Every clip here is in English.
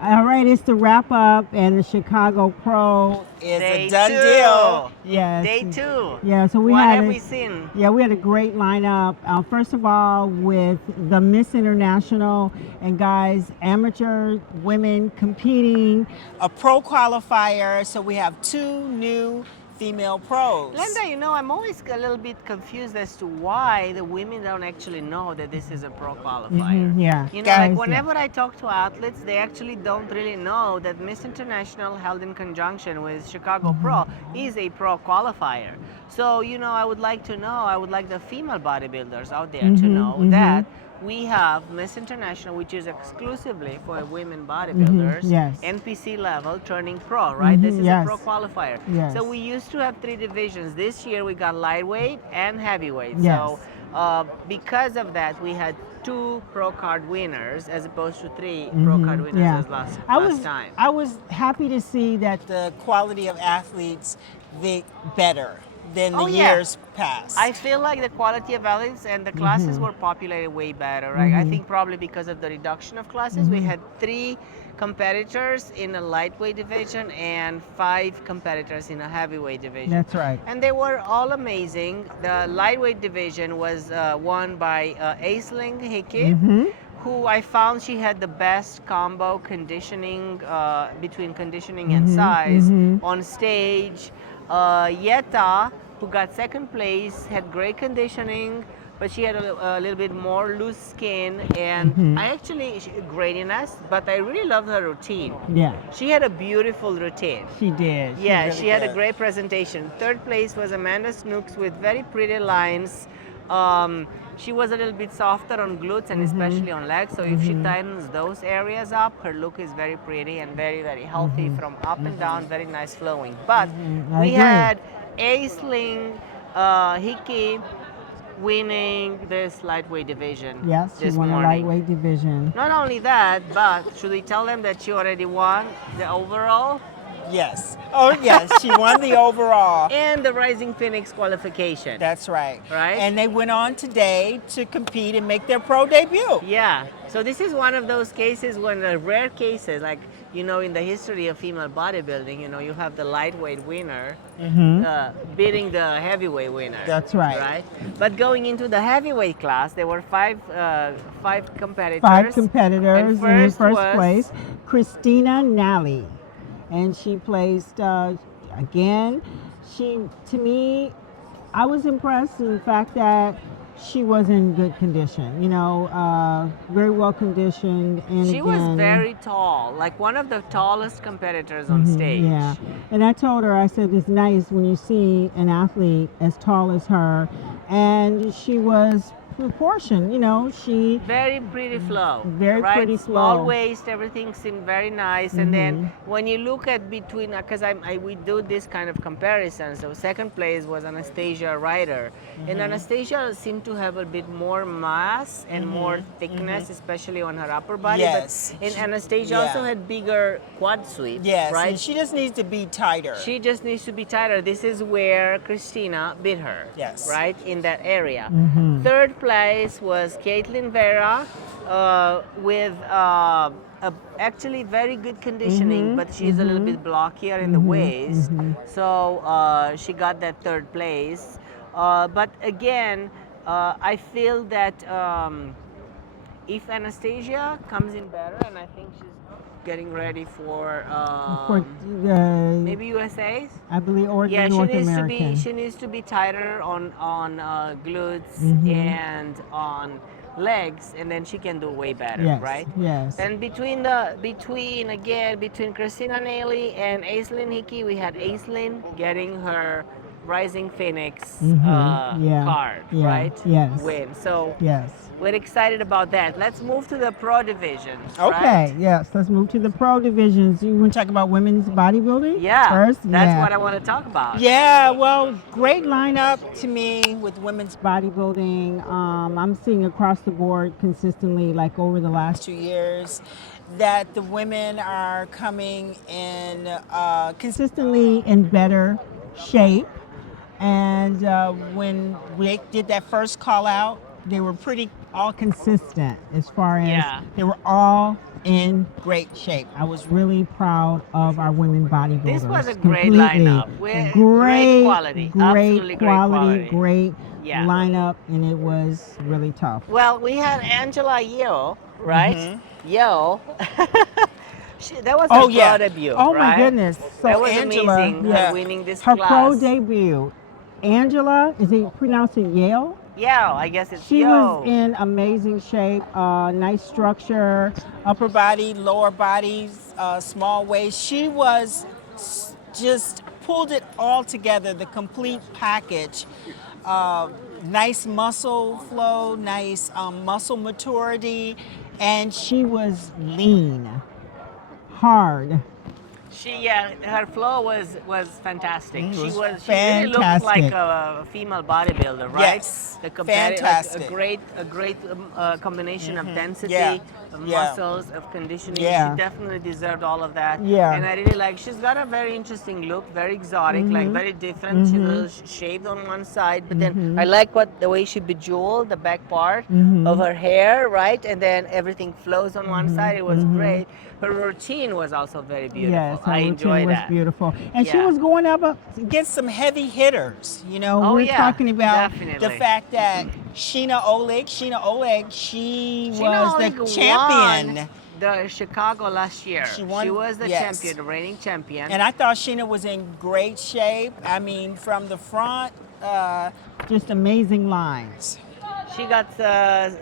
All right, it's the wrap up, and the Chicago Pro is Day a done deal. two. Yes. Day two. Yeah, so we What had have a, we seen? yeah, we had a great lineup. First of all, with the Miss International, and guys, amateur women competing, a pro qualifier. So we have two new female pros. Lenda, I'm always a little bit confused as to why the women don't actually know that this is a pro qualifier. Yeah, Like guys, whenever I talk to athletes, they actually don't really know that Miss International, held in conjunction with Chicago Pro, is a pro qualifier. So, I would like to know, I would like the female bodybuilders out there to know that we have Miss International, which is exclusively for women bodybuilders, Yes. NPC level, turning pro, right? This is a pro Yes. qualifier. Yes. So we used to have three divisions. This year we got lightweight and heavyweight. Yes. So because of that, we had two pro card winners as opposed to three pro card winners Yeah. as last time. I was happy to see that the quality of athletes better than the years past. I feel like the quality of athletes and the classes were populated way better, right? I think probably because of the reduction of classes, we had three competitors in a lightweight division and five competitors in a heavyweight division. That's right. And they were all amazing. The lightweight division was won by Aisling Hickey, who I found she had the best combo conditioning between conditioning and size on stage. Yetta, who got second place, had great conditioning, but she had a little bit more loose skin, and I actually gradiness, but I really loved her routine. Yeah. She had a beautiful routine. She did. Yeah, really she had a did. great presentation. Third place was Amanda Snooks with very pretty lines. She was a little bit softer on glutes and especially on legs. So if she tightens those areas up, her look is very pretty and very, very healthy from up and down, very nice flowing. But I we agree. had Aisling Hickey winning this lightweight division. Yes, she this won morning. a lightweight division. Not only that, but should we tell them that she already won the overall? Yes. Oh, yes. She won the overall. And the Rising Phoenix qualification. That's right. Right? And they went on today to compete and make their pro debut. Yeah. So this is one of those cases when the rare cases, like, in the history of female bodybuilding, you have the lightweight winner beating the heavyweight winner. That's right. Right? But going into the heavyweight class, there were five competitors. Five competitors. And in first first was place, Christina Nally. And she placed, again, to me, I was impressed in the fact that she was in good condition, very well conditioned. And she was again, very tall, like one of the tallest competitors on stage. Yeah. And I told her, I said, it's nice when you see an athlete as tall as her. And she was proportioned, she very pretty flow. Very right? pretty Small flow. waist, everything seemed very nice. And then when you look at between, because we do this kind of comparison. So second place was Anastasia Ryder, and Anastasia seemed to have a bit more mass and more thickness, especially on her upper body. Yes. But Anastasia also had bigger quad sweeps. Yes, right. and she just needs to be tighter. She just needs to be tighter. This is where Christina beat her. Yes. Right, in that area. Third place was Caitlin Vera with actually very good conditioning, but she's a little bit blockier in the waist. So she got that third place. But again, I feel that if Anastasia comes in better, and I think she's getting ready for maybe USA's. I believe, or Yeah, North she needs American. to be she needs to be tighter on glutes and on legs, and then she can do way better, Yes, right? yes. And between Christina Naily and Aislinn Hickey, we had Aislinn getting her Rising Phoenix card, Yeah. right? Yes. Win. So Yes. we're excited about that. Let's move to the pro division. Okay, yes. Let's move to the pro divisions. You want to talk about women's bodybuilding? Yeah, First? that's what I want to talk about. Yeah, well, great lineup to me with women's bodybuilding. I'm seeing across the board consistently, like over the last 2 years, that the women are coming in consistently in better shape. And when we did that first call out, they were pretty all consistent as far as they were all in great shape. I was really proud of our women This was a bodybuilders. great Completely. lineup. Great Great, quality. great Absolutely great quality, quality. great Yeah. lineup, and it was really tough. Well, we had Angela Yo, right? Yo. That was her Oh pro yeah. debut, Oh my right? goodness. That So was Angela, amazing, her yeah, winning this her pro class. debut. Angela, is he pronouncing Yale? Yeah, I guess it's She was Yo. in amazing shape, nice structure, upper body, lower bodies, small waist. She was just pulled it all together, the complete package. Uh, Nice muscle flow, nice muscle maturity, and she was lean, hard. Yeah, her flow was fantastic. It was She really looked like fantastic. a female bodybuilder, right? Yes, Like fantastic. a great combination of Yeah, density, of yeah, muscles, of conditioning. She yeah, definitely deserved all of that. yeah. And I really like. She's got a very interesting look, very exotic, like very different. She's a little shaved on one side, but then I like what the way she bejeweled the back part of her hair, right? And then everything flows on one side. It was great. Her routine was also very beautiful. Yes, her I routine enjoy was that. beautiful. And she Yeah. was going up against some heavy hitters. You know, Oh we're yeah, talking about the definitely. fact that Sheena Oleg, she Sheena was the Oleg won champion. the Chicago last year. She She won, was the yes. champion, the reigning champion. And I thought Sheena was in great shape. I mean, from the front, just amazing lines. She got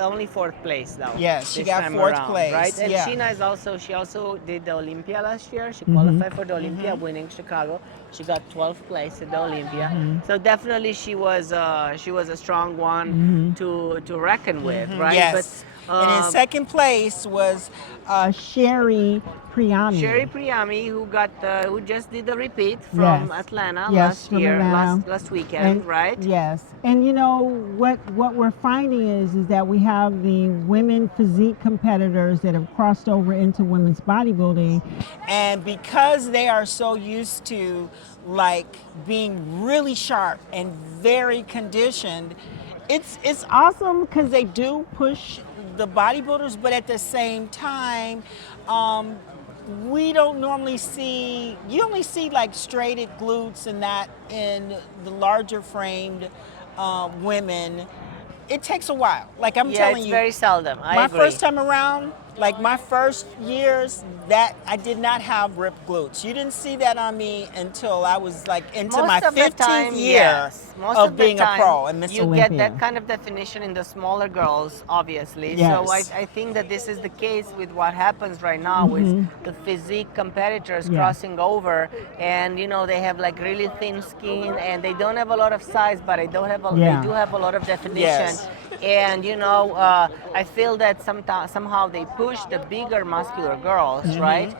only fourth place though. Yes, she This got time fourth around, right? place. And Yeah. Sheena is also she also did the Olympia last year. She qualified for the Olympia, winning Chicago. She got 12th place at the Olympia. So definitely she was a strong one to reckon with, right? But Yes. And in second place was Sherry Sherry Priami. Priami, who just did the repeat Yes. from Atlanta Yes, last from year, Atlanta. last weekend, And right? yes. And you know what we're finding is that we have the women physique competitors that have crossed over into women's bodybuilding. And because they are so used to like being really sharp and very conditioned, it's awesome because they do push the bodybuilders, but at the same time, um, we don't normally see. You only see like straighted glutes and that in the larger framed women. It takes a while. Like I'm Yeah, telling it's you, very seldom. I my agree. first time around, like my first years, that I did not have ripped glutes. You didn't see that on me until I was like into my Most of the 15th time, year yes. Most of of the being a time, pro and Miss you get Olympia. that kind of definition in the smaller girls, obviously. So Yes. I think that this is the case with what happens right now with the physique competitors Yeah. crossing over, and you know they have like really thin skin and they don't have a lot of size, but they Yeah. do have a lot of definition. Yes. And you know, I feel that somehow they push the bigger muscular girls, right?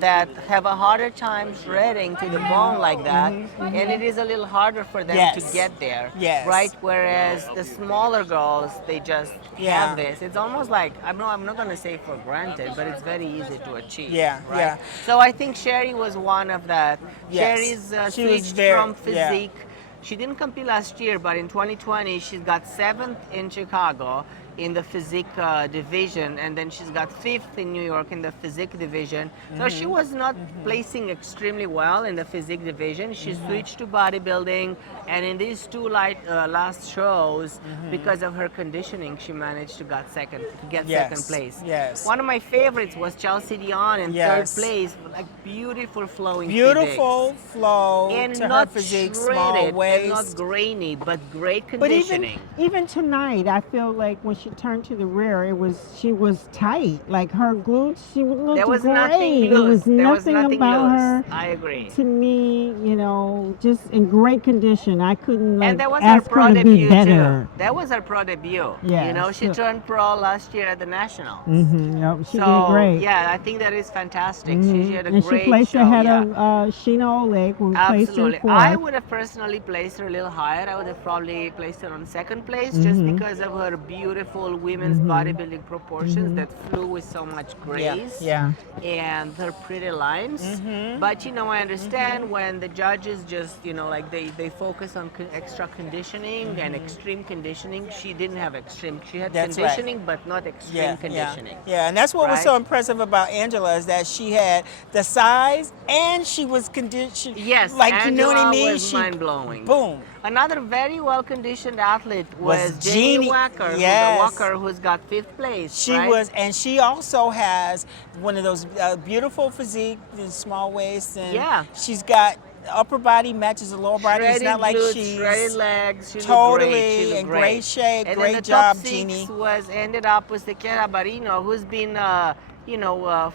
That have a harder time shredding to the bone like that, and it is a little harder for them to Yes. get there, right? Yes. Whereas the smaller girls, they just Yeah. have this. It's almost like I'm not gonna say for granted, but it's very easy to achieve, Yeah, right? yeah. So I think Sherry was one of that. Yes. Sherry's She was switched very, from yeah. physique. She didn't compete last year, but in 2020 she got seventh in Chicago in the physique division, and then she's got fifth in New York in the physique division. So she was not placing extremely well in the physique division. She switched to bodybuilding, and in these two last shows, because of her conditioning, she managed to get second Yes. place. Yes. One of my favorites was Chelsea Dion in third Yes. place, like beautiful flowing Beautiful physiques. flow And to her not physique, small shredded and not waist. grainy, but great But even conditioning. even tonight, I feel like when she turned to the rear, she was tight. Like her glutes, she looked There was great. nothing There loose. was There was nothing nothing about loose. her. I agree. To me, you know, just in great condition. I couldn't And like that was her ask her pro to be debut too. better. That was her pro debut. You know, Yes. she turned pro last year at the Nationals. Yep, she did So great. yeah, I think that is fantastic. She had a And she great placed show. ahead Yeah. of Sheena Oleg, who placed in Absolutely. I fourth. would have personally placed her a little higher. I would have probably placed her on second place just because of her beautiful beautiful women's bodybuilding proportions that flew with so much grace. Yeah. And her pretty lines. But I understand when the judges just, like they focus on extra conditioning and extreme conditioning. She didn't have extreme. She had That's right. conditioning, but not extreme conditioning. Yeah, and that's what was Right? so impressive about Angela is that she had the size and she was conditioned. Yes, like you know what I Angela mean. was mind blowing. Boom. Another very well conditioned athlete was Was Jeannie Jeannie- Walker, yes. who's got fifth place. She right? was, and she also has one of those beautiful physique, the small waist, and Yeah. she's got upper body matches the lower body. It's Shredded not like glutes, she's shredded legs. She totally looked great. She looked in great. great shape. And Great then the job, top six Jeannie. ended up with Sequeira Barino, who's been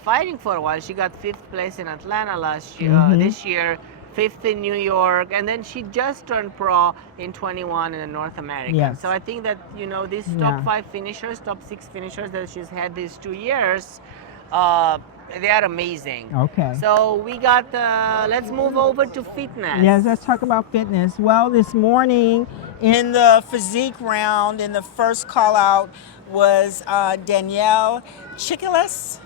fighting for a while. She got fifth place in Atlanta last year. This year, fifth in New York, and then she just turned pro in 21 in the North American. Yes. So I think that these top five finishers, top six finishers that she's had these 2 years. They are amazing. Okay. So we got, let's move over to fitness. Yes, let's talk about fitness. Well, this morning in the physique round, in the first call out was Danielle Chikilis,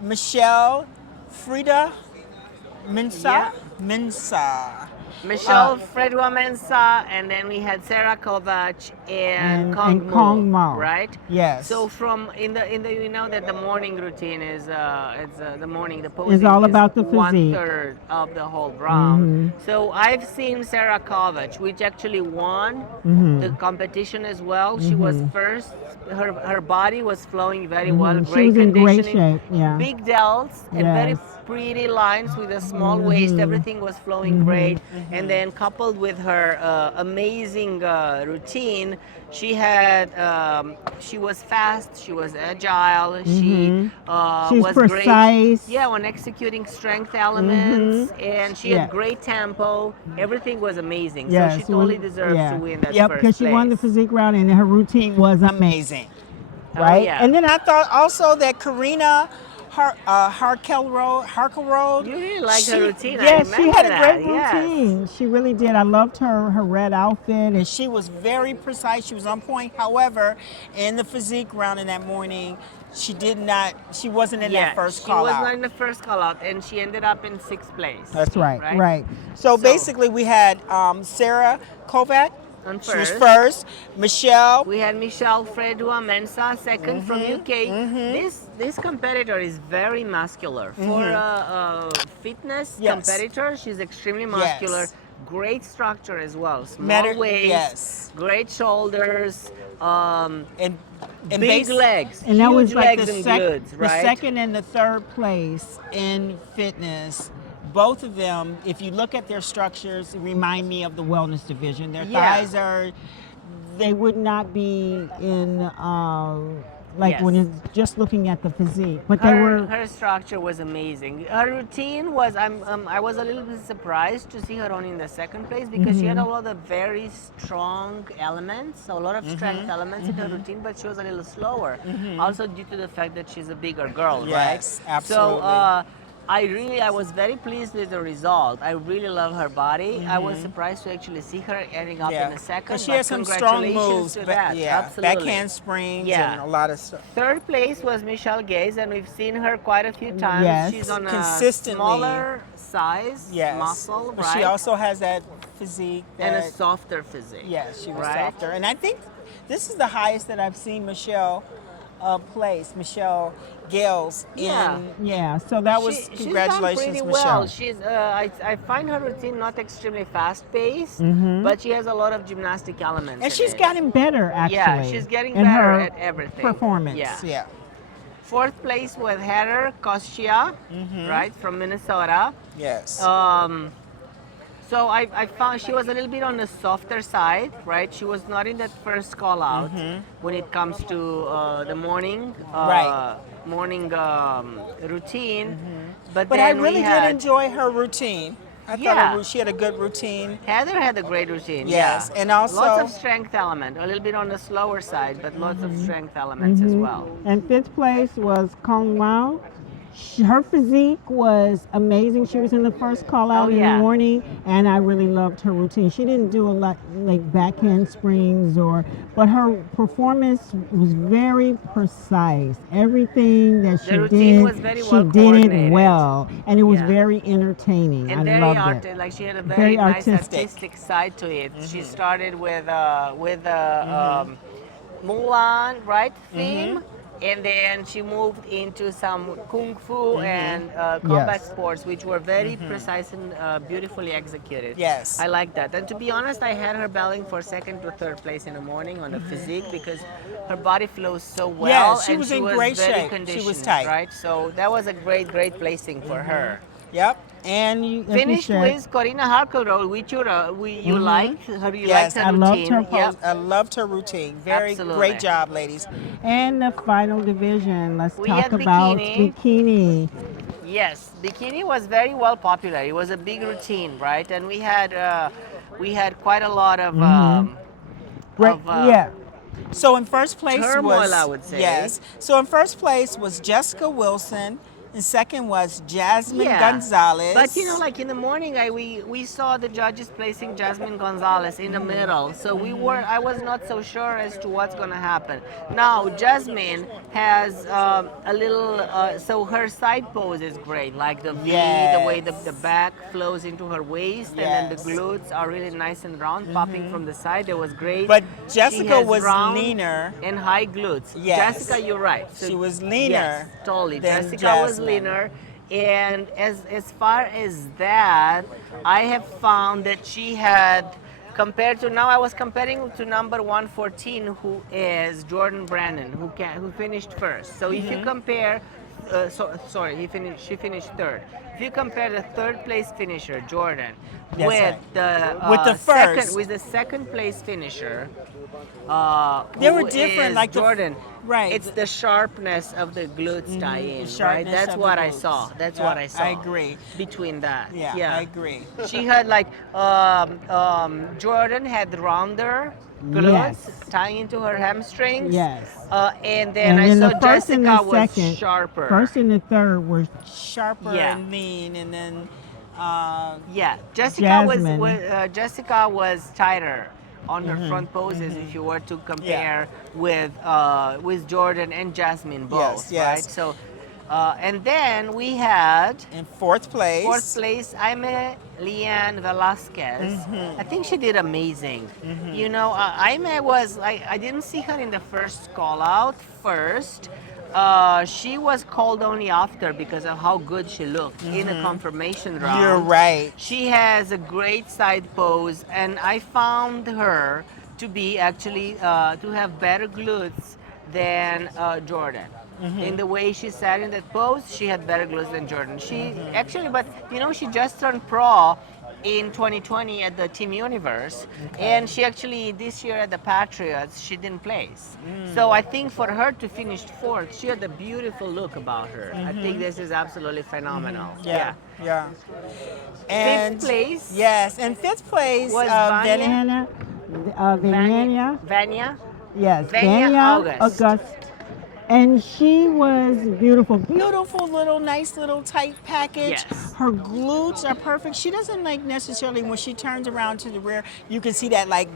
Michelle Frida Minsa. Yeah. Michelle Fredwa Mensah, and then we had Sarah Kovac and Kong Mo, right? Yes. So from in the that the morning routine is the posing It's all about the is physique. 1/3 of the whole round. So I've seen Sarah Kovac, which actually won the competition as well. She was first. Her body was flowing very well. She Great was in great conditioning. shape. Yeah. Big delts and very Yes. pretty lines with a small waist. Everything was flowing great. And then coupled with her amazing routine, she was fast, she was agile, she She's was precise. great. Yeah, on executing strength elements, and she had great tempo. Everything was amazing. So she totally deserves to win that Yep, first because she won the place. physique round and her routine was amazing. Right? yeah. And then I thought also that Karina Harkelroad. You really liked her routine. I Yes, she remember had a that. great Yes. routine. She really did. I loved her red outfit, and she was very precise. She was on point. However, in the physique round in that morning, she wasn't in that first call She was out. not in the first call out, and she ended up in sixth place. That's right. So So- basically, we had Sarah Kovac. On She was first. first. Michelle. We had Michelle Fredua Mensah, second from UK. This competitor is very muscular. For a fitness Yes. competitor, she's extremely muscular. Yes. Great structure as well. Small Matter- waist, yes. great shoulders, and big legs, and that huge was like legs the, and sec- glutes, the right? second and the third place in fitness. Both of them, if you look at their structures, remind me of the wellness division. Their thighs they would not be in when you're just looking at the physique, but they were. Her structure was amazing. Her routine was I was a little bit surprised to see her on in the second place because she had a lot of very strong elements, a lot of strength elements in her routine, but she was a little slower. Also due to the fact that she's a bigger girl, Yes, right? absolutely. So I was very pleased with the result. I really love her body. I was surprised to actually see her ending up in the second. Because she but has some strong congratulations moves. to that. Absolutely. Backhand springs Yeah. and a lot of stuff. Third place was Michelle Gaze, and we've seen her quite a few times. Yes. She's on a Consistently. smaller size, Yes. muscle, But right? she also has that physique. and a that- softer physique. Yes, she was right? softer. And I think this is the highest that I've seen Michelle place. Michelle Gales Yeah. So that was She's done congratulations, pretty Michelle. well. She's I find her routine not extremely fast paced, but she has a lot of gymnastic elements. And in she's it. gotten better, actually. Yeah, she's getting in better her at everything. performance. Yeah. Fourth place was Heather Koschia, right, from Minnesota. Yes. So I found she was a little bit on the softer side, right? She was not in that first call out when it comes to the morning routine. But I then really we did had, enjoy her routine. I thought she had a good routine. Heather had a great routine. Yes, yeah. and also- lots of strength element, a little bit on the slower side, but lots of strength elements as well. And fifth place was Kong Mao. Her physique was amazing. She was in the first call Oh out in the yeah. morning, and I really loved her routine. She didn't do a lot like back handsprings but her performance was very precise. Everything that The she routine did, was very she well did it coordinated. well, and it was Yeah. very entertaining. And I very loved it. art, like she had a very Very nice artistic. artistic side to it. She started with Mulan, right, theme, and then she moved into some kung fu and combat Yes. sports, which were very precise and beautifully executed. Yes. I like that. And to be honest, I had her battling for second to third place in the morning on the physique because her body flows so well Yes, she and was she in was great very shape. She was conditioned, tight. right? So that was a great placing for her. Yep. And you, like you Finished said, with Corina Harkle, which you liked her. You liked yes, her I loved her routine. Yep, pose. I loved her routine. Very great absolutely. job, ladies. And the final division, let's We talk had about bikini. bikini. Yes, bikini was very well popular. It was a big routine, right? And we had quite a lot Great, of yeah. So in first place turmoil, I was, would say. yes. So in first place was Jessica Wilson, and second was Jasmine Yeah, but you know, Gonzalez. like in the morning, we saw the judges placing Jasmine Gonzalez in the middle, so I was not so sure as to what's gonna happen. Now Jasmine has a little, so her side pose is great, like the V, the way the Yes. back flows into her waist, and then the Yes. glutes are really nice and round, popping from the side. That was great. But She Jessica has was round leaner. and high glutes. Yes. Jessica, you're right. So She was yes, leaner totally. than Jessica was Jasmine. leaner, and as far as that, I have found that she had compared to now I was comparing to number 114, who is Jordan Brandon, who finished first. So if you compare, sorry, she finished third. If you compare the third place finisher Jordan That's with right. the With the first, second place finisher, they were who different. is Like Jordan. right, It's the sharpness of the glutes tie the in, right? sharpness That's of the what I saw. glutes. That's what Yep, I I saw agree. between that. Yeah, I Yeah. agree. She had like Jordan had rounder glutes Yes. tying into her hamstrings, Yes. and then And I then the saw first and the Jessica was second, sharper. first and the third were sharper Yeah. and lean, and then uh, Yeah, Jasmine. Jessica was tighter on her front poses if you were to Yeah. compare with Jordan and Jasmine Yes, both, right? yes. So, and then we had In fourth fourth place. place, Aime Lian Velasquez. I think she did amazing. You know, Aime was I didn't see her in the first call out first. She was called only after because of how good she looked in the confirmation You're round. right. She has a great side pose, and I found her to be actually to have better glutes than Jordan. In the way she sat in that pose, she had better glutes than Jordan. She actually, but you know, she just turned pro in 2020 at the Team Universe, and she actually this year at the Patriots she didn't place. So I think for her to finish fourth, she had a beautiful look about her. I think this is absolutely phenomenal. Yeah, Yeah. yeah. Fifth And place yes, in fifth place, was Venia. Vanya, Vania. Vanya, Yes, Vanya Vania August. August. And she was beautiful. Beautiful little, nice little tight package. Yes. Her glutes are perfect. She doesn't like necessarily when she turns around to the rear, you can see that like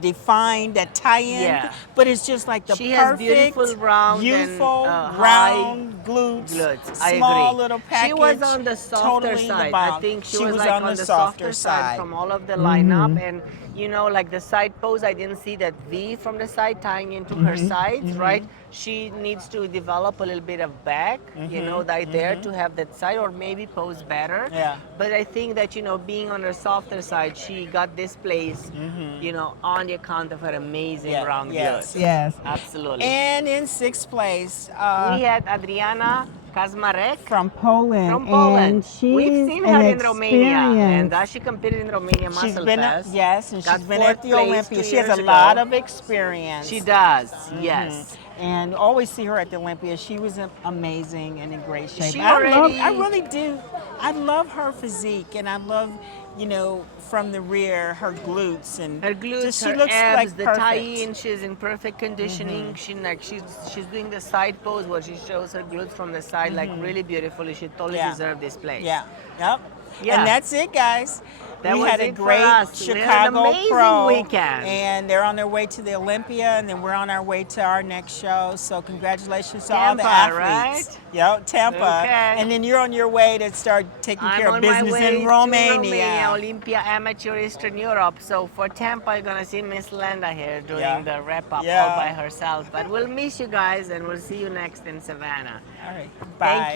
defined, that tie in, Yeah. but it's just like the She has beautiful perfect, round and youthful, high round glutes, glutes. I small agree. little She was package, on the softer totally the side. I bomb. think she She was was like on on the the softer softer side side. from all of the lineup. And you know, like the side pose, I didn't see that V from the side tying into her sides, right? She needs to develop a little bit of back, you know, right there to have that side, or maybe pose better. Yeah. But I think that, you know, being on her softer side, she got this place, you know, on the account of her amazing Yeah, round yes. glutes. Yes. Absolutely. And in sixth place, We had Adriana Kazmarek from Poland, from Poland. and We've she's seen an her in Romania, experience. Lenda. She competed in Romania She's Muscle been, Fest. yes, and Got she's been at fourth the place Olympia. two She has years a lot ago. of experience. She does, yes. And always see her at the Olympia. She was amazing and in great shape. She I already really do. I love her physique, and I love you know, from the rear, her glutes and Her just glutes, she her looks like abs, the perfect. tie-in, she's in perfect conditioning. She's doing the side pose where she shows her glutes from the side, like really beautifully. She totally Yeah. deserved this place. Yeah. Yep. And Yeah, that's it, guys. that We was had a it for great us. We had an Chicago amazing Pro, weekend. and they're on their way to the Olympia, and then we're on our way to our next show. So congratulations to all the Tampa, athletes. right? Yep, Tampa. Okay. And then you're on your way to start taking I'm care of on my business in way to Romania, Romania. Olympia Amateur Eastern Europe. So for Tampa, you're gonna see Miss Lenda here Yeah. doing the wrap up all by Yeah. herself. But we'll miss you guys, and we'll see you next in Savannah. All right. Thank you. Bye.